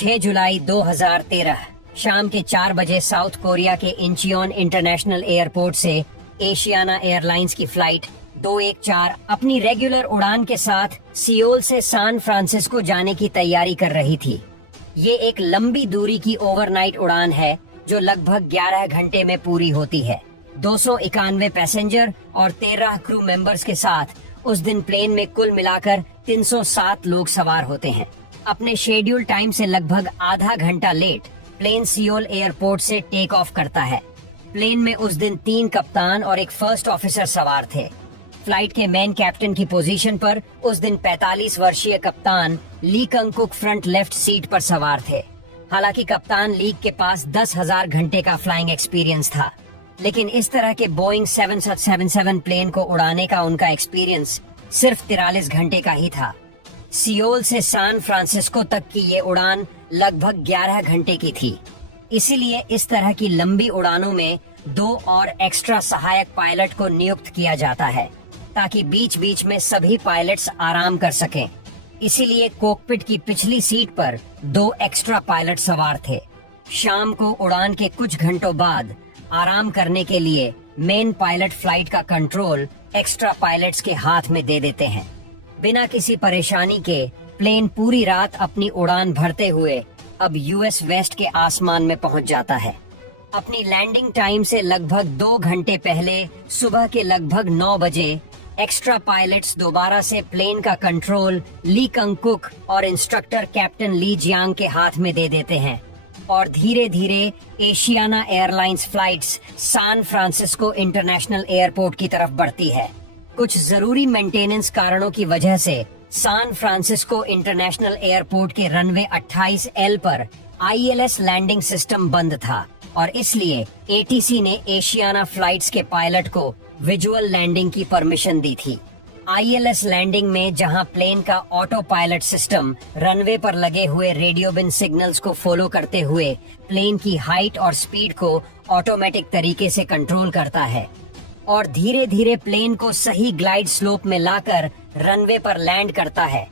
6 जुलाई 2013 शाम के 4 बजे साउथ कोरिया के इंचियोन इंटरनेशनल एयरपोर्ट से एशियाना एयरलाइंस की फ्लाइट 214 अपनी रेगुलर उड़ान के साथ सियोल से सैन फ्रांसिस्को जाने की तैयारी कर रही थी। ये एक लंबी दूरी की ओवरनाइट उड़ान है जो लगभग 11 घंटे में पूरी होती है। 291 पैसेंजर और 13 क्रू मेंबर्स के साथ उस दिन प्लेन में कुल मिलाकर 307 लोग सवार होते हैं। अपने शेड्यूल टाइम से लगभग आधा घंटा लेट प्लेन सियोल एयरपोर्ट से टेक ऑफ करता है। प्लेन में उस दिन 3 कप्तान और एक फर्स्ट ऑफिसर सवार थे। फ्लाइट के मेन कैप्टन की पोजीशन पर उस दिन 45 वर्षीय कप्तान Lee Kang Kuk front left seat पर सवार थे। हालांकि कप्तान ली के पास 10,000 घंटे का फ्लाइंग एक्सपीरियंस था, लेकिन इस तरह के बोइंग 777 प्लेन को उड़ाने का उनका एक्सपीरियंस सिर्फ 43 घंटे का ही था। सियोल से सैन फ्रांसिस्को तक की ये उड़ान लगभग 11 घंटे की थी। इसीलिए इस तरह की लंबी उड़ानों में 2 और एक्स्ट्रा सहायक पायलट को नियुक्त किया जाता है ताकि बीच बीच में सभी पायलट्स आराम कर सकें। इसीलिए कॉकपिट की पिछली सीट पर 2 एक्स्ट्रा पायलट सवार थे। शाम को उड़ान के कुछ घंटों बाद आराम करने के लिए मेन पायलट फ्लाइट का कंट्रोल एक्स्ट्रा पायलट्स के हाथ में दे देते हैं। बिना किसी परेशानी के प्लेन पूरी रात अपनी उड़ान भरते हुए अब यूएस वेस्ट के आसमान में पहुंच जाता है। अपनी लैंडिंग टाइम से लगभग 2 घंटे पहले सुबह के लगभग 9 बजे एक्स्ट्रा पायलट्स दोबारा से प्लेन का कंट्रोल ली कंग कुक और इंस्ट्रक्टर कैप्टन ली जियांग के हाथ में दे देते हैं और धीरे धीरे Asiana Airlines flights San Francisco international airport की तरफ बढ़ती है। कुछ जरूरी मेंटेनेंस कारणों की वजह से सैन फ्रांसिस्को इंटरनेशनल एयरपोर्ट के रनवे 28L पर ILS लैंडिंग सिस्टम बंद था और इसलिए ATC ने एशियाना फ्लाइट्स के पायलट को विजुअल लैंडिंग की परमिशन दी थी। ILS लैंडिंग में जहां प्लेन का ऑटो पायलट सिस्टम रनवे पर लगे हुए रेडियो बिन सिग्नल्स को फॉलो करते हुए प्लेन की हाइट और स्पीड को ऑटोमेटिक तरीके से कंट्रोल करता है और धीरे धीरे प्लेन को सही ग्लाइड स्लोप में लाकर रनवे पर लैंड करता है।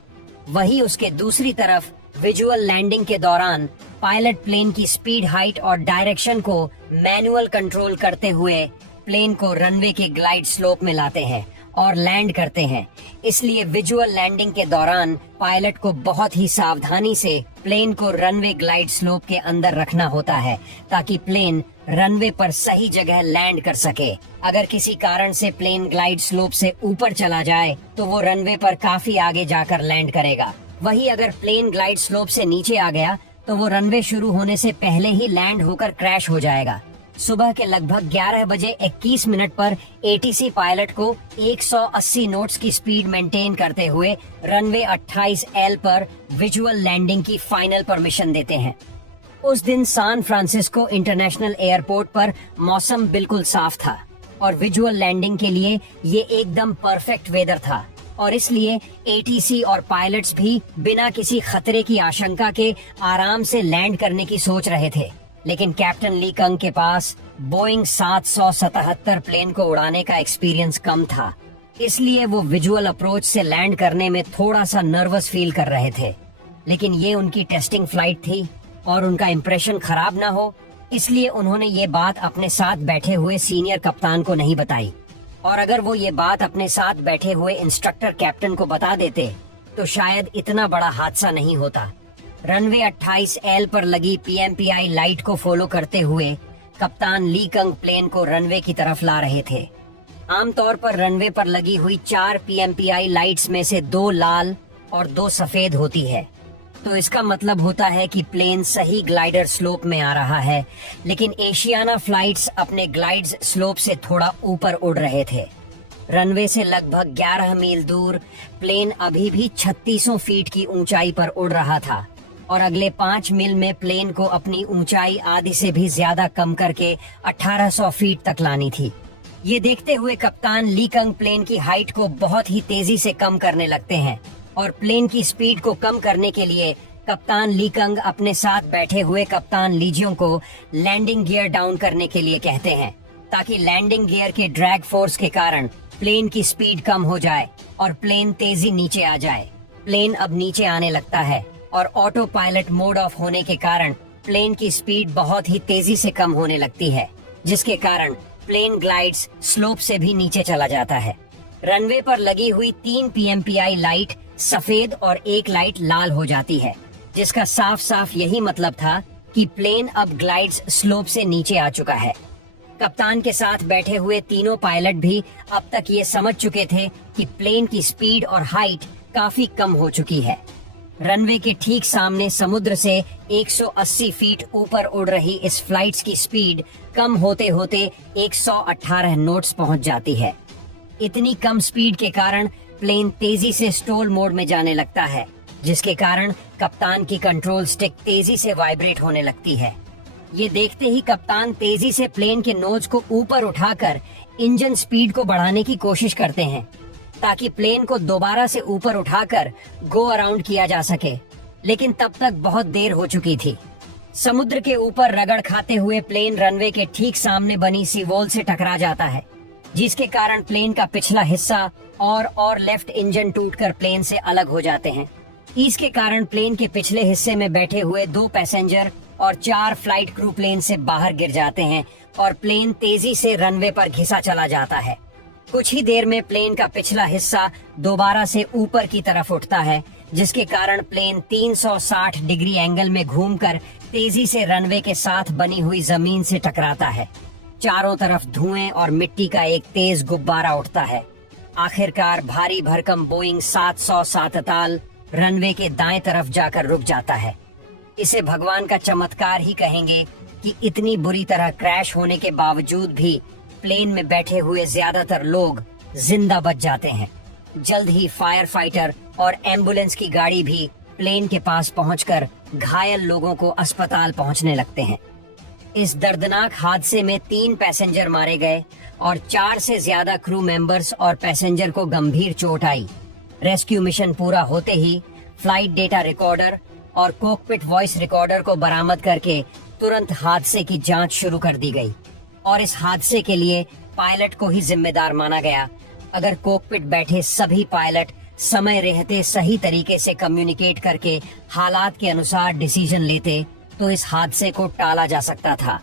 वही उसके दूसरी तरफ विजुअल लैंडिंग के दौरान पायलट प्लेन की स्पीड, हाइट और डायरेक्शन को मैनुअल कंट्रोल करते हुए प्लेन को रनवे के ग्लाइड स्लोप में लाते हैं और लैंड करते हैं। इसलिए विजुअल लैंडिंग के दौरान पायलट को बहुत ही सावधानी से प्लेन को रनवे ग्लाइड स्लोप के अंदर रखना होता है ताकि प्लेन रनवे पर सही जगह लैंड कर सके। अगर किसी कारण से प्लेन ग्लाइड स्लोप से ऊपर चला जाए तो वो रनवे पर काफी आगे जाकर लैंड करेगा। वही अगर प्लेन ग्लाइड स्लोप से नीचे आ गया तो वो रनवे शुरू होने से पहले ही लैंड होकर क्रैश हो जाएगा। सुबह के लगभग 11 बजे 21 मिनट पर ATC पायलट को 180 नोट्स की स्पीड मेंटेन करते हुए रनवे 28L पर विजुअल लैंडिंग की फाइनल परमिशन देते हैं। उस दिन सैन फ्रांसिस्को इंटरनेशनल एयरपोर्ट पर मौसम बिल्कुल साफ था और विजुअल लैंडिंग के लिए ये एकदम परफेक्ट वेदर था और इसलिए ATC और पायलट्स भी बिना किसी खतरे की आशंका के आराम से लैंड करने की सोच रहे थे। लेकिन कैप्टन ली कंग के पास बोइंग 777 प्लेन को उड़ाने का एक्सपीरियंस कम था, इसलिए वो विजुअल अप्रोच से लैंड करने में थोड़ा सा नर्वस फील कर रहे थे। लेकिन ये उनकी टेस्टिंग फ्लाइट थी और उनका इंप्रेशन खराब ना हो, इसलिए उन्होंने ये बात अपने साथ बैठे हुए सीनियर कप्तान को नहीं बताई। और अगर वो ये बात अपने साथ बैठे हुए इंस्ट्रक्टर कैप्टन को बता देते तो शायद इतना बड़ा हादसा नहीं होता। रनवे 28L पर लगी PMPI लाइट को फॉलो करते हुए कप्तान ली कंग प्लेन को रनवे की तरफ ला रहे थे। आमतौर पर रनवे पर लगी हुई 4 PMPI लाइट्स में से 2 लाल और 2 सफेद होती है, तो इसका मतलब होता है कि प्लेन सही ग्लाइडर स्लोप में आ रहा है। लेकिन एशियाना फ्लाइट्स अपने ग्लाइड्स स्लोप से थोड़ा ऊपर उड़ रहे थे। रनवे से लगभग 11 मील दूर प्लेन अभी भी 3600 फीट की ऊंचाई पर उड़ रहा था और अगले 5 मील में प्लेन को अपनी ऊंचाई आधी से भी ज्यादा कम करके 1800 फीट तक लानी थी। ये देखते हुए कप्तान ली कंग प्लेन की हाइट को बहुत ही तेजी से कम करने लगते हैं और प्लेन की स्पीड को कम करने के लिए कप्तान ली कंग अपने साथ बैठे हुए कप्तान लीजियों को लैंडिंग गियर डाउन करने के लिए कहते हैं ताकि लैंडिंग गियर के ड्रैग फोर्स के कारण प्लेन की स्पीड कम हो जाए और प्लेन तेजी नीचे आ जाए। प्लेन अब नीचे आने लगता है और ऑटो पायलट मोड ऑफ होने के कारण प्लेन की स्पीड बहुत ही तेजी से कम होने लगती है, जिसके कारण प्लेन ग्लाइड्स स्लोप से भी नीचे चला जाता है। रनवे पर लगी हुई 3 PMPI लाइट सफेद और एक लाइट लाल हो जाती है, जिसका साफ साफ यही मतलब था कि प्लेन अब ग्लाइड्स स्लोप से नीचे आ चुका है। कप्तान के साथ बैठे हुए तीनों पायलट भी अब तक ये समझ चुके थे कि प्लेन की स्पीड और हाइट काफी कम हो चुकी है। रनवे के ठीक सामने समुद्र से 180 फीट ऊपर उड़ रही इस फ्लाइट्स की स्पीड कम होते होते 118 नोट्स पहुंच जाती है। इतनी कम स्पीड के कारण प्लेन तेजी से स्टॉल मोड में जाने लगता है, जिसके कारण कप्तान की कंट्रोल स्टिक तेजी से वाइब्रेट होने लगती है। ये देखते ही कप्तान तेजी से प्लेन के नोज को ऊपर उठाकर इंजन स्पीड को बढ़ाने की कोशिश करते हैं, ताकि प्लेन को दोबारा से ऊपर उठाकर गो अराउंड किया जा सके, लेकिन तब तक बहुत देर हो चुकी थी। समुद्र के ऊपर रगड़ खाते हुए प्लेन रनवे के ठीक सामने बनी सी वॉल से टकरा जाता है, जिसके कारण प्लेन का पिछला हिस्सा और लेफ्ट इंजन टूटकर प्लेन से अलग हो जाते हैं। इसके कारण प्लेन के पिछले हिस्से में बैठे हुए 2 पैसेंजर और 4 फ्लाइट क्रू प्लेन से बाहर गिर जाते हैं और प्लेन तेजी से रनवे पर घिसा चला जाता है। कुछ ही देर में प्लेन का पिछला हिस्सा दोबारा से ऊपर की तरफ उठता है, जिसके कारण प्लेन 360 डिग्री एंगल में घूमकर तेजी से रनवे के साथ बनी हुई जमीन से टकराता है। चारों तरफ धुएं और मिट्टी का एक तेज गुब्बारा उठता है। आखिरकार भारी भरकम बोइंग 707 रनवे के दाएं तरफ जाकर रुक जाता है। इसे भगवान का चमत्कार ही कहेंगे कि इतनी बुरी तरह क्रैश होने के बावजूद भी प्लेन में बैठे हुए ज्यादातर लोग जिंदा बच जाते हैं। जल्द ही फायर फाइटर और एम्बुलेंस की गाड़ी भी प्लेन के पास पहुंचकर घायल लोगों को अस्पताल पहुंचने लगते हैं। इस दर्दनाक हादसे में 3 पैसेंजर मारे गए और 4 से ज्यादा क्रू मेंबर्स और पैसेंजर को गंभीर चोट आई। रेस्क्यू मिशन पूरा होते ही फ्लाइट डेटा रिकॉर्डर और कॉकपिट वॉइस रिकॉर्डर को बरामद करके तुरंत हादसे की जांच शुरू कर दी गई और इस हादसे के लिए पायलट को ही जिम्मेदार माना गया। अगर कॉकपिट बैठे सभी पायलट समय रहते सही तरीके से कम्युनिकेट करके हालात के अनुसार डिसीजन लेते तो इस हादसे को टाला जा सकता था।